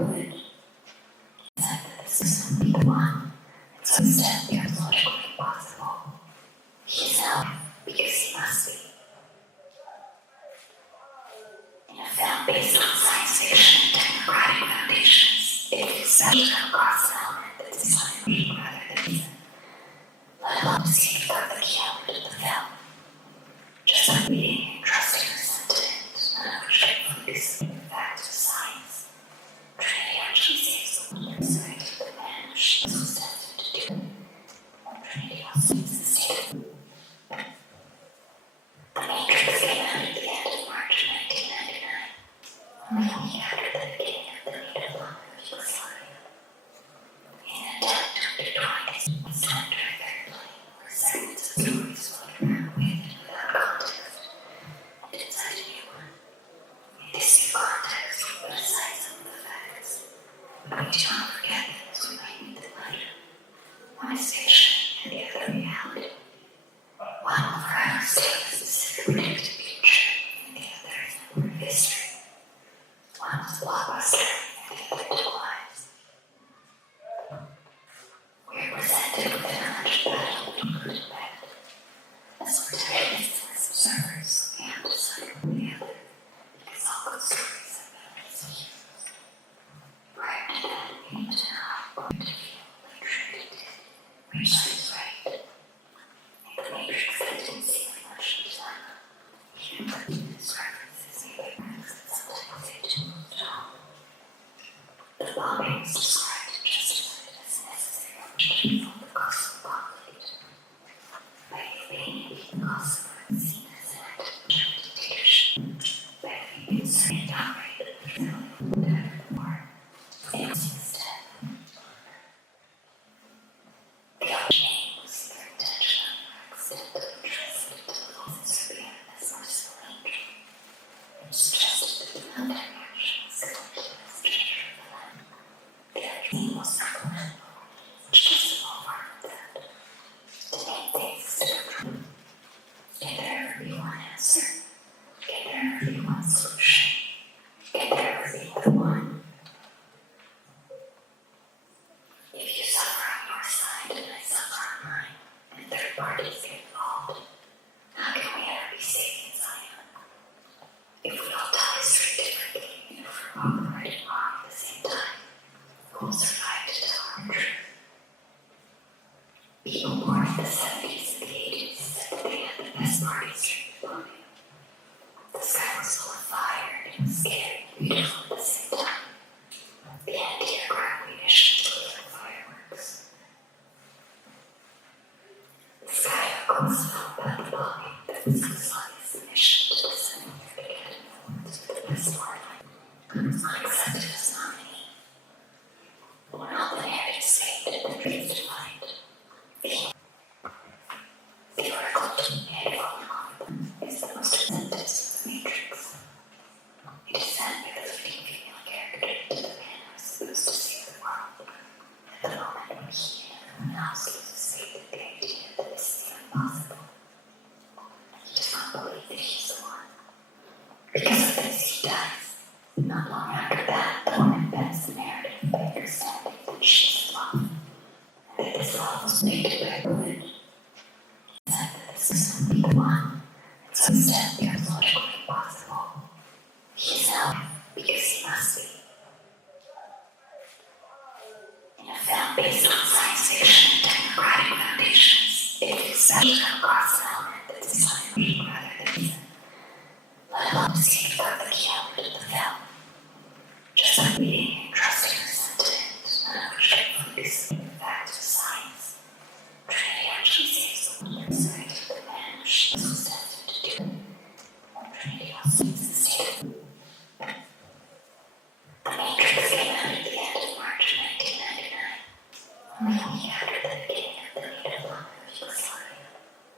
good. It's like this is only the one. It's so instead becomes logically impossible. He is held because he must be. In a film based on science fiction and technocratic foundations, it is special to come across an element that is science rather than reason, let alone to see the key element of the film. Just like reading and trusting the sentiment, none of which can fully explain the facts of science. Trinity actually saves the world inside of the man she was destined to do. Trinity also needs the state of the Matrix came out at the end of March 1999, only a week after the beginning of the NATO bomb of Yugoslavia. In an attempt to intertwine his slender third plane, where segments of stories floated around with and without context, and inside a new one. In this new context, we put aside some of the facts, but we do not forget that as we might meet the pleasure, one is fiction and the other reality. One will forever stay in a specific predicted future, and the other is an important history. One was a blockbuster, and the other took lives. We are presented with an alleged battle between good and bad. As we're depicted as observers, we have to decide one or the other, because all good stories have benefits of humans. Prior to that, we need to know how we're going to feel like Curated did. Which side is right? The Matrix didn't see much of dilemma. Even put in his references made facts that sometimes they didn't move at all. The bombing was described and justified as a necessary option from the cost of conflict. By Albania being the cost of it seen as an act of dictatorship, by being concerned and operated with the war, it was instead. The option was either intentional or accidental interest to the laws of Serbia as merciful angel. It suggested that the military action was collected as a treasure of the land. The other thing was not political, which doesn't involve harm with that. To name things is different. Can there ever be one answer? Can there ever be one solution? Can there ever be the one? If you suffer on your side and I suffer on mine, and third parties get involved, how can we ever be safe in Zion? If we all tell history differently, and if we're both right and wrong at the same time, who will survive to tell our truth? People born in the 70s and the 80s said that they had the best parties during the bombing. The sky was full of fire and it was scary and beautiful at the same time. The anti-aircraft munitions looked like fireworks. The sky goes up about the bombing that was Yugoslavia's mission to disseminate their decadent forms with the best warline. It was not accepted as nominee. When all the narratives faded and the truth defined, the oracle to handful of them is the most representative of the Matrix. It is then because we can feel character to the man who is supposed to save the world. At the moment when he and everyone else loses faith in the idea that this is the impossible. He does not believe that he is the one. Because of this, he dies. Not long after that, the woman bends the narrative by understanding that she is in love, and that this love was made by good. It's like that this is only the one, and so instead becomes logically impossible. He is held because he must be. In a film based on science fiction and technocratic foundations, it is special to come across an element that is science rather than reason, let alone to see the key element of the film. Just like reading and trusting the sentiment, none of which can fully explain the facts of science. Trinity actually saves the world inside of the man who she was destined to do. Trinity also needs the state of the Matrix came out at the end of March 1999, only a week after the beginning of the NATO bomb of Yugoslavia.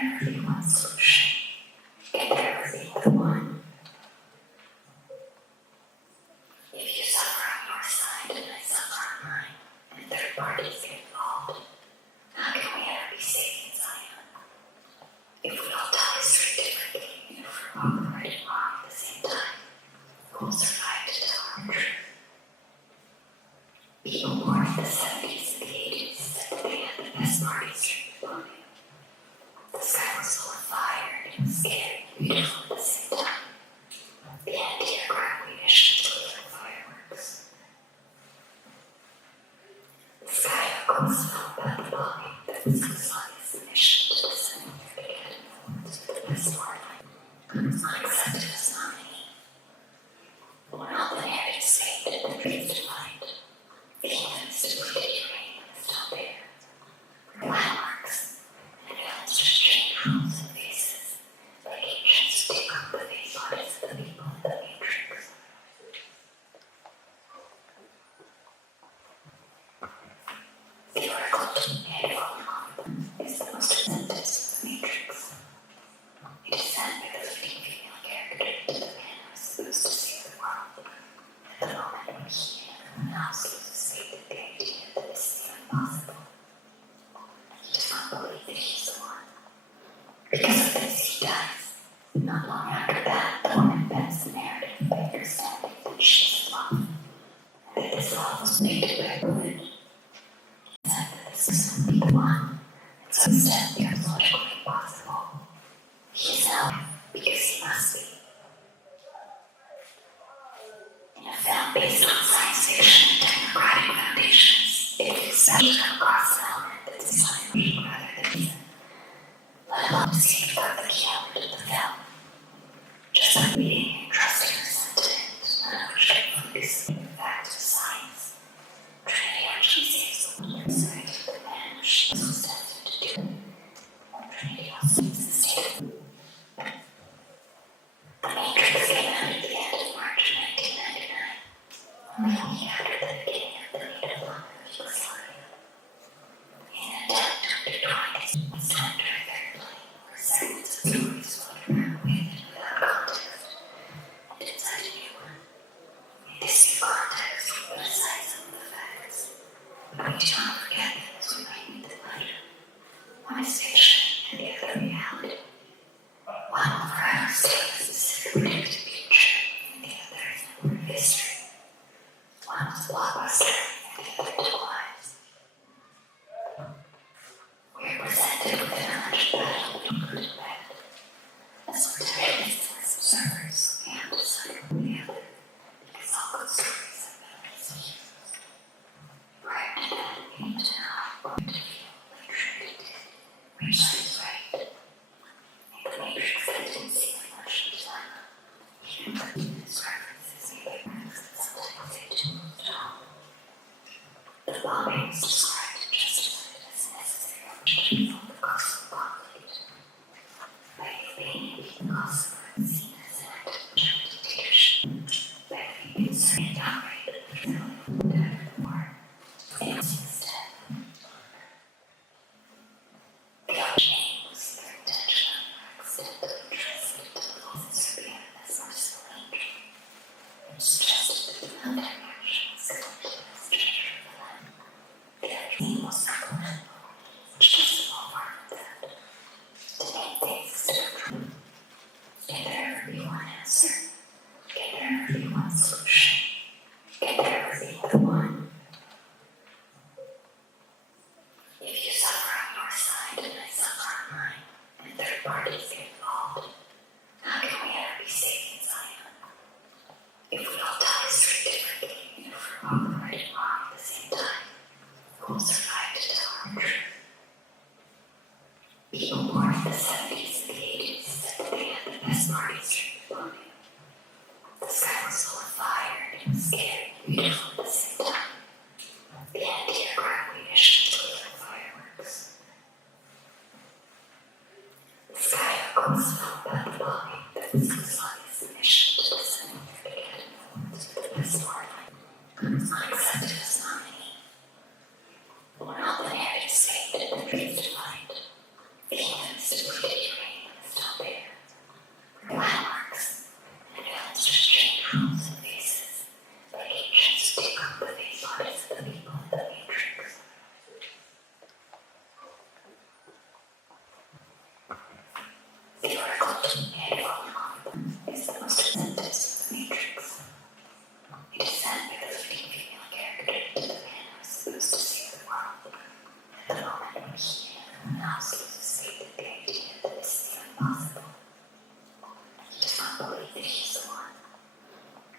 there ever be one solution? Can there ever be the one? If you suffer on your side and I suffer on mine, and third parties get involved, how can we ever be safe in Zion? If we all die straight differently, and if we're all right and wrong at the same time, who will survive to tell our truth? People born in the 70s and the 80s said that they had the best parties during the bombing. The sky was full of fire and it was scary and beautiful at the same time. The anti-aircraft munitions looked like fireworks. The sky echoes felt about the bombing that was Yugoslavia's mission to disseminate their decadent forms with the best warline. It was not accepted as nominee. When all the narratives faded and the dreams defined, the infamous depleted uranium is still there. Landmarks and villains just change rules and faces, like ancients who take up the face bodies of the people in the Matrix. The oracle NATO is the most representative of the Matrix. It is sent by the fleeting female character to the man who is supposed to save the world. At the moment when he and everyone else loses faith in the idea that this is the impossible, he does not believe that he is the one. Because of this, he dies. Not long after that, the woman bends the narrative by understanding that she is love, and that this love was made by Belgrade. He said that this was only the one, and so instead becomes logically impossible. He is now because he must be. In a film based on science fiction and technocratic foundations, it is especially come across an element that is science rather than reason, let alone seem to put the key element of the film. Just like reading and trusting the sentiment, none of which reflects the fact of science, Trinity actually saves the world inside of the man who she was destined to do. Trinity also is the state of the Matrix came out at the end of March 1999, only a week after the beginning of the NATO bombing of Yugoslavia. In an attempt to intertwine its center third plane, where segments of stories float around with and without context, and inside a new one. In this new context, we put aside some of the facts, but we do not forget them as we might meet the light. One is fiction, and the other reality. One will forever stay in a specific predicted future, and the other is a word of history. One was a blockbuster, and the other took lives. We are presented with an alleged battle of good and bad. As we're typically as observers, we have to decide one or the other, because all good stories have memories of humans. Prior to that, we need to know how we're going to feel like Curated did, which side is right. In the Matrix, I didn't see like much dilemma. Even though its references made references that sometimes they didn't move at all. The bombing was described and justified as necessary option from the Kosovo conflict. By the Albanian people Kosovo was seen as an act of German dictatorship. By the people Serbian operated the rebellion after the war. It was instead. The name was either intentional or accidentally translated to the laws in Serbia as merciful angel. It suggested that the military action was collected as a treasure of the land. The other name was supplemental, which doesn't fall far from that. To name things instead of truth. Can there ever be one answer? Can there ever be one solution? Can there ever be the one? If you suffer on your side and I suffer on mine, and third parties get involved, how can we ever be safe in Zion? If we all die straight differently, and if we're all right and wrong at the same time, who will survive to tell our truth? People born in the 70s and the 80s said that they had the best parties during the bombing. The sky was full of fire and it was scary and beautiful at the same time. The anti-aircraft munitions looked like fireworks. The sky echoes felt about the bombing that was Yugoslavia's mission to disseminate their decadent forms with the best warline. It was not accepted as nominee. When all the narratives faded and the dreams defined, the infamous depleted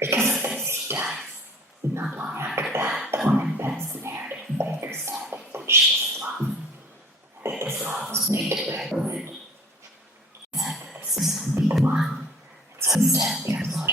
Because of this, he dies. Not long after that, the woman bends the narrative by understanding that she is love, and that this love was made to bear fruit. He said that this was only the one, and so instead, the Lord